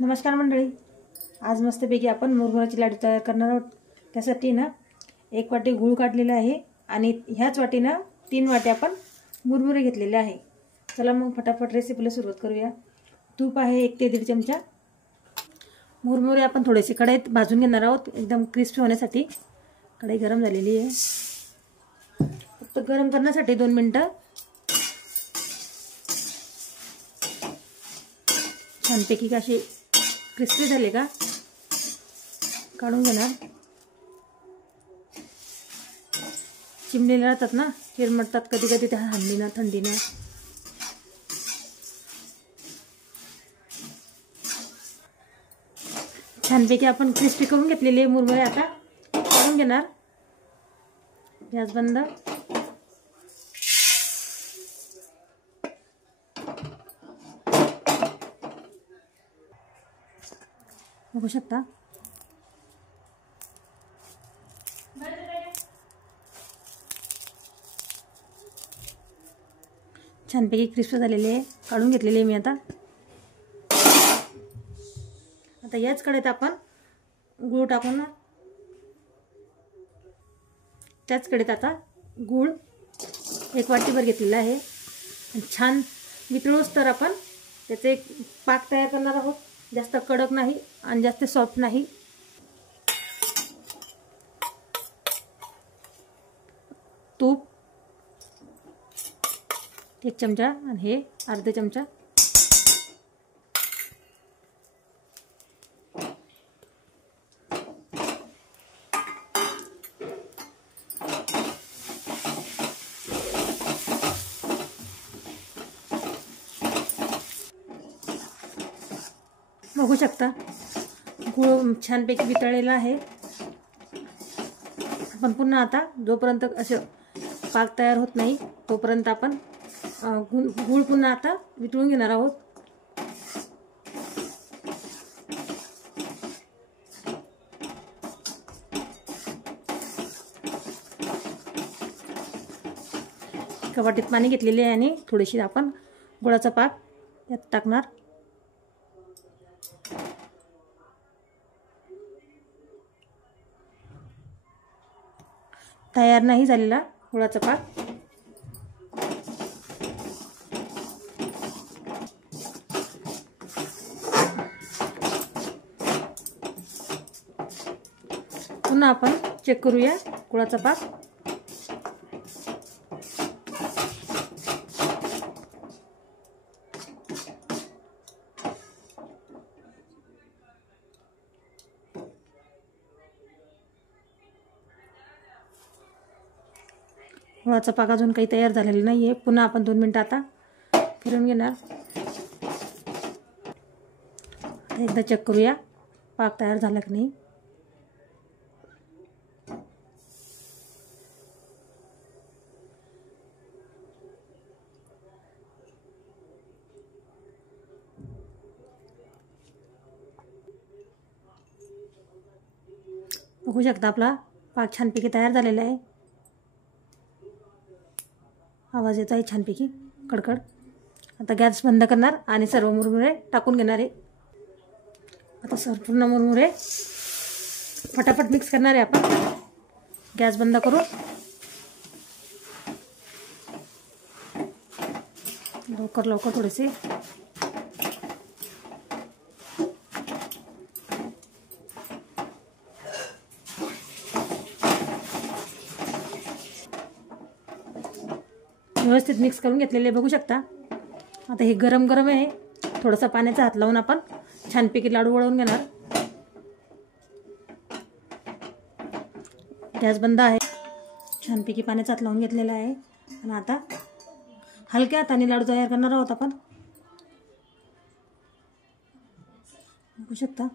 नमस्कार मंडळी, आज मस्तपैकी आपण मुरमुराची लाडू तयार करणार आहोत। त्यासाठी ना 1 वाटी गूळ काढलेला आहे आणि ह्याच वाटीनं 3 वाटी आपण मुरमुरे घेतलेले आहे। चला मग फटाफट रेसिपीला सुरुवात करूया। तूप आहे 1 ते 1.5 चमचा। मुरमुरे आपण थोडेसे कढईत भाजून घेणार आहोत एकदम क्रिस्पी होण्यासाठी। कढई गरम झालेली आहे, फक्त गरम करण्यासाठी 2 मिनिटं। छानपैकी असे क्रिस्पी झाले का काढून घेणार। चिमलेले राहतात ना, चिरमटतात कधी कधी त्या थंडीनं। छानपैकी आपण क्रिस्पी करून घेतलेले मुरमुरे आता काढून घेणार। गॅस बंद। बघू शकता छानपैकी क्रिस्प झालेले आहे, काढून घेतलेले मी आता याच कढईत आपण गूळ टाकून ना, त्याच कढईत आता गूळ 1 वाटीभर घेतलेला आहे आणि छान वितळूस तर आपण त्याचे एक पाक तयार करणार आहोत। जास्त कडक नाही आणि जास्त सॉफ्ट नाही। तूप 1 चमचा आणि हे अर्धा चमचा। बघू शकता गूळ छानपैकी वितळलेला आहे। आपण पुन्हा आता जोपर्यंत असं पाक तयार होत नाही तोपर्यंत आपण गूळ पुन्हा आता वितळून घेणार आहोत। एका वाटीत पाणी घेतलेले आहे आणि थोडीशी आपण गुळाचा पाक यात टाकणार। तयार नाही झालेला गुळाचा पाक पुन्हा आपण चेक करूया गुळाचा पाक। गुळाचा पाक अजून काही तयार झालेला नाहीये, पुन्हा आपण 2 मिनिटं आता फिरवून घेणार। एकदा चेक करूया पाक तयार झाला की नाही। बघू शकता आपला पाक छानपैकी तयार झालेला आहे। आवाज येत आहे छानपैकी कडकड। आता गॅस बंद करणार आणि सर्व मुरमुरे टाकून घेणार आहे। आता संपूर्ण मुरमुरे फटाफट मिक्स करणार आहे आपण। गॅस बंद करू, लवकर थोडेसे व्यवस्थित मिक्स करून घेतलेले बघू शकता। आता हे गरम आहे, थोडासा पाण्याचा हात लावून आपण छानपैकी लाडू वळवून घेणार। गॅस बंद आहे, छानपैकी पाण्याचा हात लावून घेतलेला आहे आणि आता हलक्या हाताने लाडू तयार करणार आहोत आपण। बघू शकता